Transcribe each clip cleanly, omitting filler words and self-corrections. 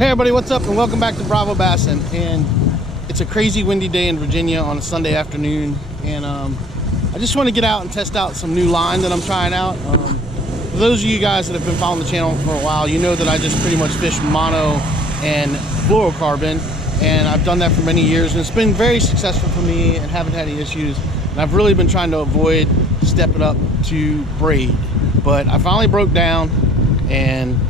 Hey everybody, what's up and welcome back to Bravo Bassin. And it's a crazy windy day in Virginia on a Sunday afternoon, and I just want to get out and test out some new line that I'm trying out. For those of you guys that have been following the channel for a while, you know that I just pretty much fish mono and fluorocarbon, and I've done that for many years and it's been very successful for me and haven't had any issues. And I've really been trying to avoid stepping up to braid, but I finally broke down and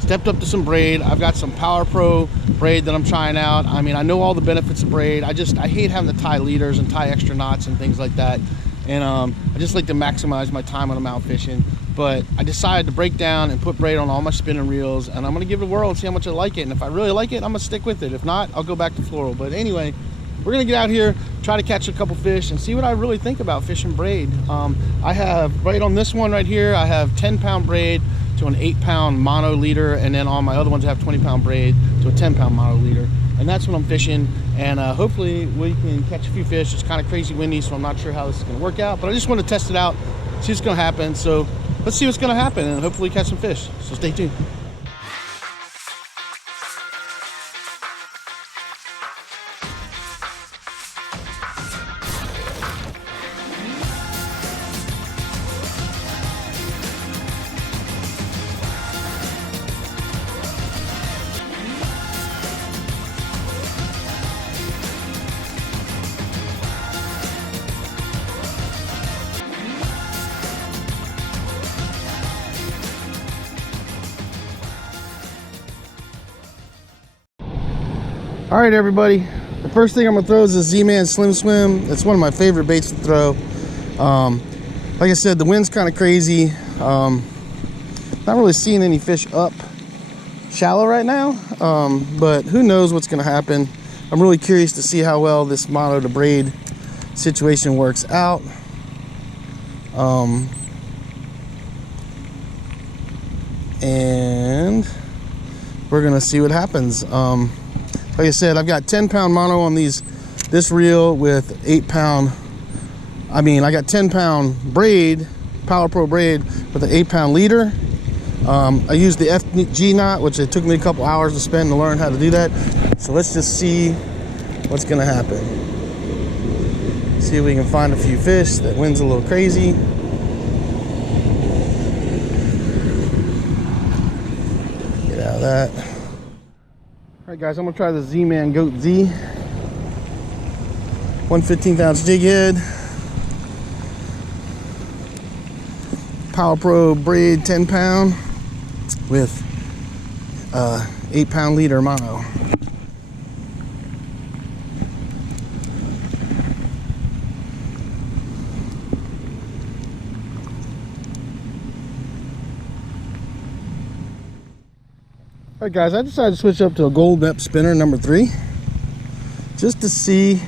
stepped up to some braid. I've got some Power Pro braid that I'm trying out. I mean, I know all the benefits of braid. I hate having to tie leaders and tie extra knots and things like that. And I just like to maximize my time when I'm out fishing. But I decided to break down and put braid on all my spinning reels, and I'm gonna give it a whirl and see how much I like it. And if I really like it, I'm gonna stick with it. If not, I'll go back to fluoro. But anyway, we're gonna get out here, try to catch a couple fish and see what I really think about fishing braid. I have right on this one right here, I have 10-pound braid to an 8-pound mono leader, and then on my other ones I have 20-pound braid to a 10-pound mono leader, and that's what I'm fishing. And hopefully we can catch a few fish. It's kind of crazy windy, so I'm not sure how this is going to work out, but I just want to test it out, see what's going to happen. So let's see what's going to happen and hopefully catch some fish. So stay tuned. All right, everybody. The first thing I'm gonna throw is a Z-Man Slim Swim. It's one of my favorite baits to throw. Like I said, the wind's kind of crazy. Not really seeing any fish up shallow right now, but who knows what's gonna happen. I'm really curious to see how well this mono to braid situation works out. And we're gonna see what happens. Like I said, I've got 10-pound mono on this reel with 8-pound. I got 10-pound braid, Power Pro braid with an 8-pound leader. I used the FG knot, which it took me a couple hours to spend to learn how to do that. So let's just see what's gonna happen. See if we can find a few fish. That wind's a little crazy. Get out of that. All right, guys, I'm gonna try the Z-Man Goat Z. 1/15-ounce jig head. Power Pro braid 10-pound with 8-pound leader mono. All right, guys, I decided to switch up to a gold Mep spinner number 3 just to see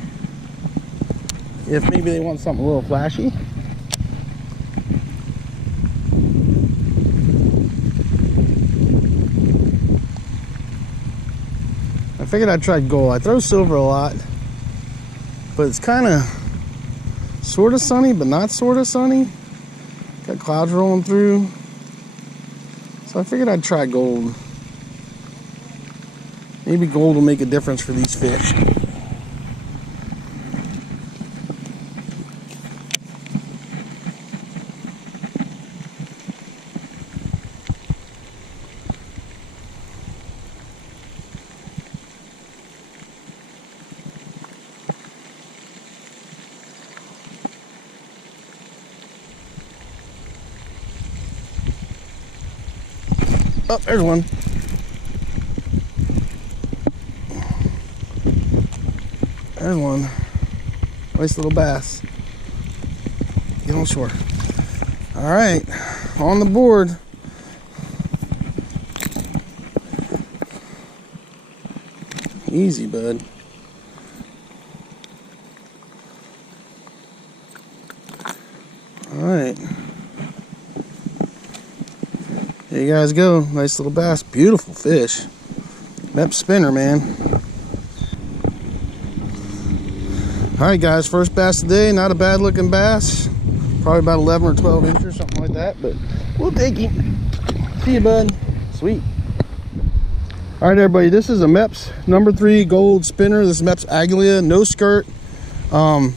if maybe they want something a little flashy. I figured I'd try gold. I throw silver a lot, but it's kind of sort of sunny, but not sort of sunny. Got clouds rolling through, so I figured I'd try gold. Maybe gold will make a difference for these fish. Oh, there's one. There's one. Nice little bass. Get on shore. All right, on the board. Easy, bud. All right. There you guys go. Nice little bass. Beautiful fish. Mep spinner, man. All right, guys, first bass today. Not a bad looking bass. Probably about 11 or 12 inches, something like that, but we'll take him. See you, bud. Sweet. All right, everybody, this is a Mepps #3 gold spinner. This is Mepps Aglia, no skirt. I'm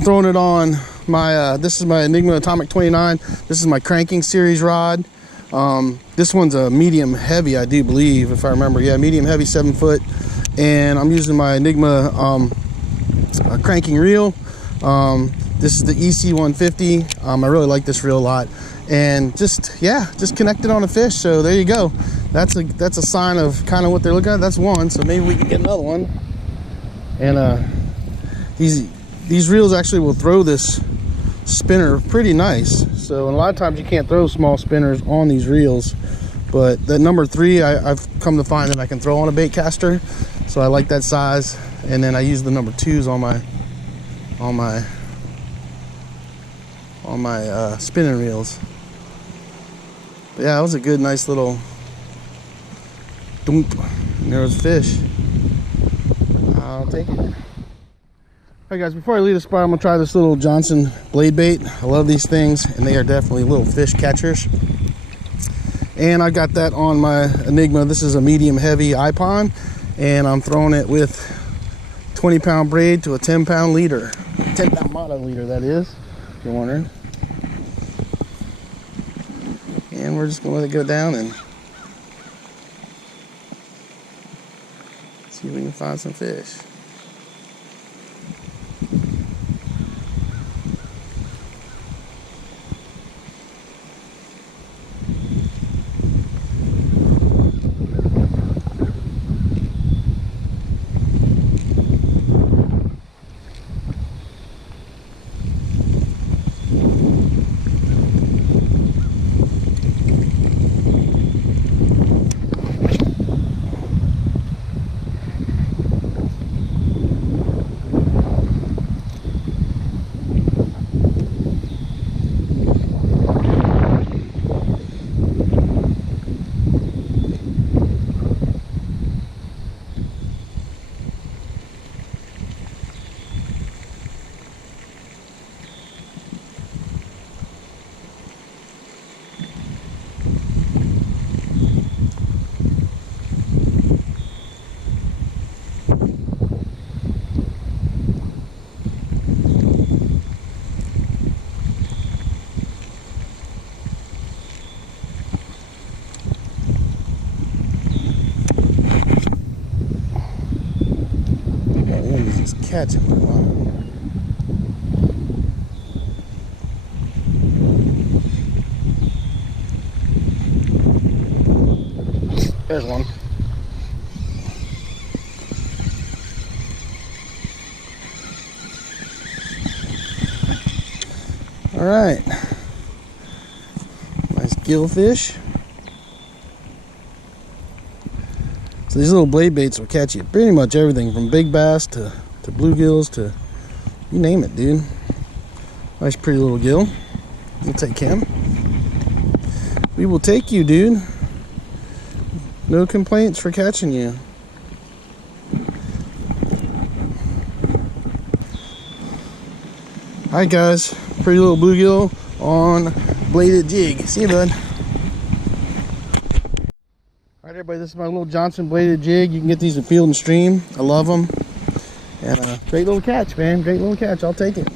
throwing it on my, this is my Enigma Atomic 29. This is my cranking series rod. This one's a medium heavy, I do believe, if I remember. Yeah, medium heavy, 7 foot. And I'm using my Enigma cranking reel. This is the EC150. I really like this reel a lot. And just connected on a fish. So there you go. That's a sign of kind of what they're looking at. That's one. So maybe we can get another one. And these reels actually will throw this spinner pretty nice. So a lot of times you can't throw small spinners on these reels, but the #3 I've come to find that I can throw on a bait caster. So I like that size. And then I use the #2s on my spinning reels. But yeah, that was a good, nice little doomp. And there was a fish. I'll take it. All right, guys, before I leave the spot, I'm gonna try this little Johnson blade bait. I love these things, and they are definitely little fish catchers. And I got that on my Enigma. This is a medium heavy ipon, and I'm throwing it with 20-pound braid to a 10-pound leader. 10-pound mono leader, that is, if you're wondering. And we're just gonna let it go down and see if we can find some fish. Catch him. There's one. All right. Nice gillfish. So these little blade baits will catch you pretty much everything from big bass to bluegills to you name it, dude. Nice pretty little gill. We'll take him. We will take you, dude. No complaints for catching you. Alright, guys, pretty little bluegill on bladed jig. See you, bud. Alright, everybody, this is my little Johnson bladed jig. You can get these in Field and Stream. I love them. And great little catch, man. Great little catch. I'll take it.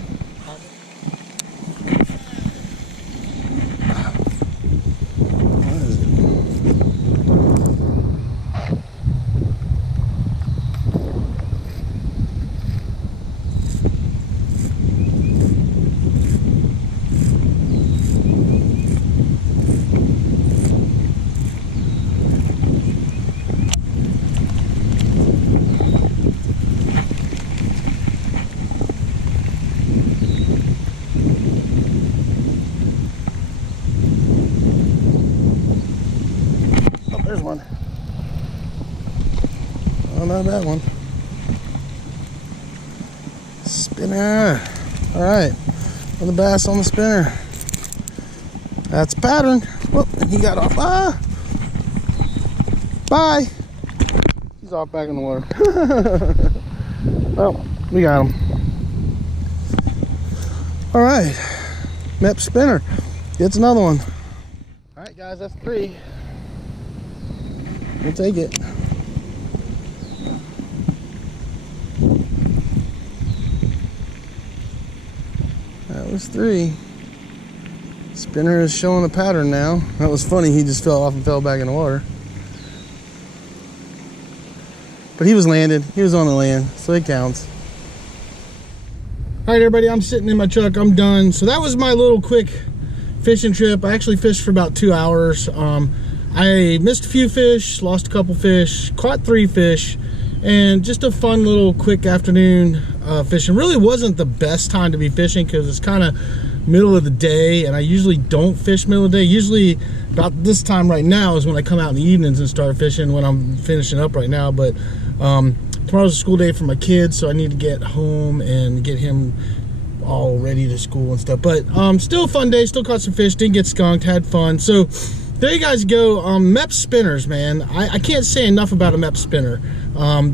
There's one. Oh, not that one. Spinner. All right. Another bass on the spinner. That's a pattern. Whoop, and he got off. Ah! Bye. He's off back in the water. Well, we got him. All right. Mepps spinner. Gets another one. All right, guys, that's 3. We'll take it. There's 3. Spinner is showing a pattern now. That was funny, he just fell off and fell back in the water. But he was landed, he was on the land, so it counts. All right, everybody, I'm sitting in my truck, I'm done. So that was my little quick fishing trip. I actually fished for about 2 hours. I missed a few fish, lost a couple fish, caught 3 fish, and just a fun little quick afternoon fishing. Really wasn't the best time to be fishing because it's kind of middle of the day, and I usually don't fish middle of the day. Usually about this time right now is when I come out in the evenings and start fishing, when I'm finishing up right now. But tomorrow's a school day for my kids, so I need to get home and get him all ready to school and stuff. But still a fun day, still caught some fish, didn't get skunked, had fun. So there you guys go. Mepps spinners, man. I can't say enough about a Mepps spinner.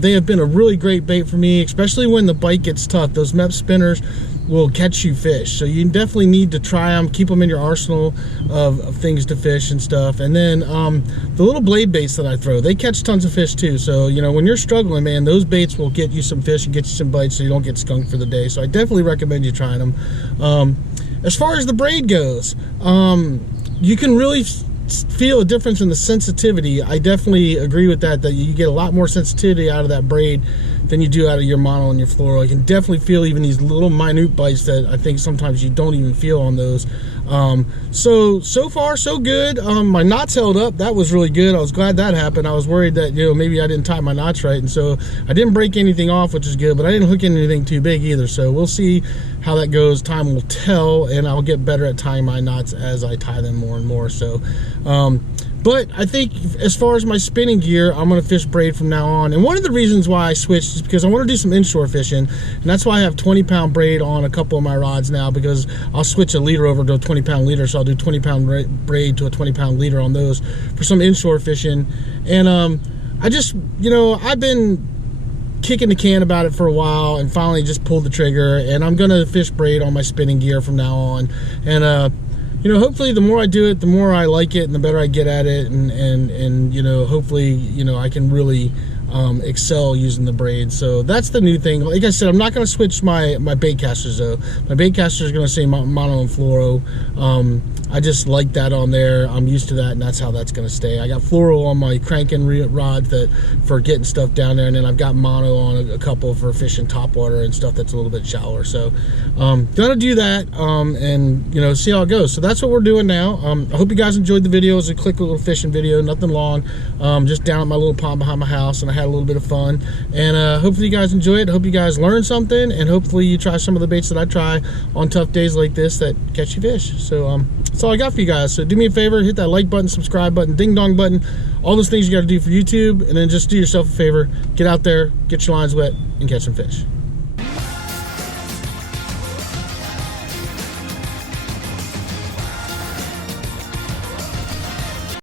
They have been a really great bait for me, especially when the bite gets tough. Those Mepps spinners will catch you fish, so you definitely need to try them, keep them in your arsenal of things to fish and stuff. And then the little blade baits that I throw, they catch tons of fish too. So you know, when you're struggling, man, those baits will get you some fish and get you some bites so you don't get skunked for the day. So I definitely recommend you trying them. As far as the braid goes, you can really feel a difference in the sensitivity. I definitely agree with that you get a lot more sensitivity out of that braid than you do out of your mono and your fluoro. You can definitely feel even these little minute bites that I think sometimes you don't even feel on those. So far so good. My knots held up. That was really good. I was glad that happened. I was worried that, you know, maybe I didn't tie my knots right, and so I didn't break anything off, which is good, but I didn't hook anything too big either. So we'll see how that goes. Time will tell, and I'll get better at tying my knots as I tie them more and more. So but I think as far as my spinning gear, I'm going to fish braid from now on. And one of the reasons why I switched is because I want to do some inshore fishing. And that's why I have 20-pound braid on a couple of my rods now, because I'll switch a leader over to a 20-pound leader. So I'll do 20-pound braid to a 20-pound leader on those for some inshore fishing. And I just, you know, I've been kicking the can about it for a while and finally just pulled the trigger. And I'm going to fish braid on my spinning gear from now on. And you know, hopefully the more I do it, the more I like it and the better I get at it, and you know, hopefully, you know, I can really excel using the braid. So that's the new thing. Like I said, I'm not going to switch my bait casters though. My bait caster is going to say mono and fluoro. I just like that on there. I'm used to that, and that's how that's going to stay. I got fluoro on my cranking rod that for getting stuff down there, and then I've got mono on a couple for fishing topwater and stuff that's a little bit shallower. So gonna do that, and you know, see how it goes. So that's what we're doing now. I hope you guys enjoyed the video. It was a quick little fishing video, nothing long, just down at my little pond behind my house, and I had a little bit of fun. And hopefully you guys enjoy it. Hope you guys learned something, and hopefully you try some of the baits that I try on tough days like this that catch you fish. So that's all I got for you guys. So do me a favor, hit that like button, subscribe button, ding dong button, all those things you got to do for YouTube, and then just do yourself a favor, get out there, get your lines wet, and catch some fish.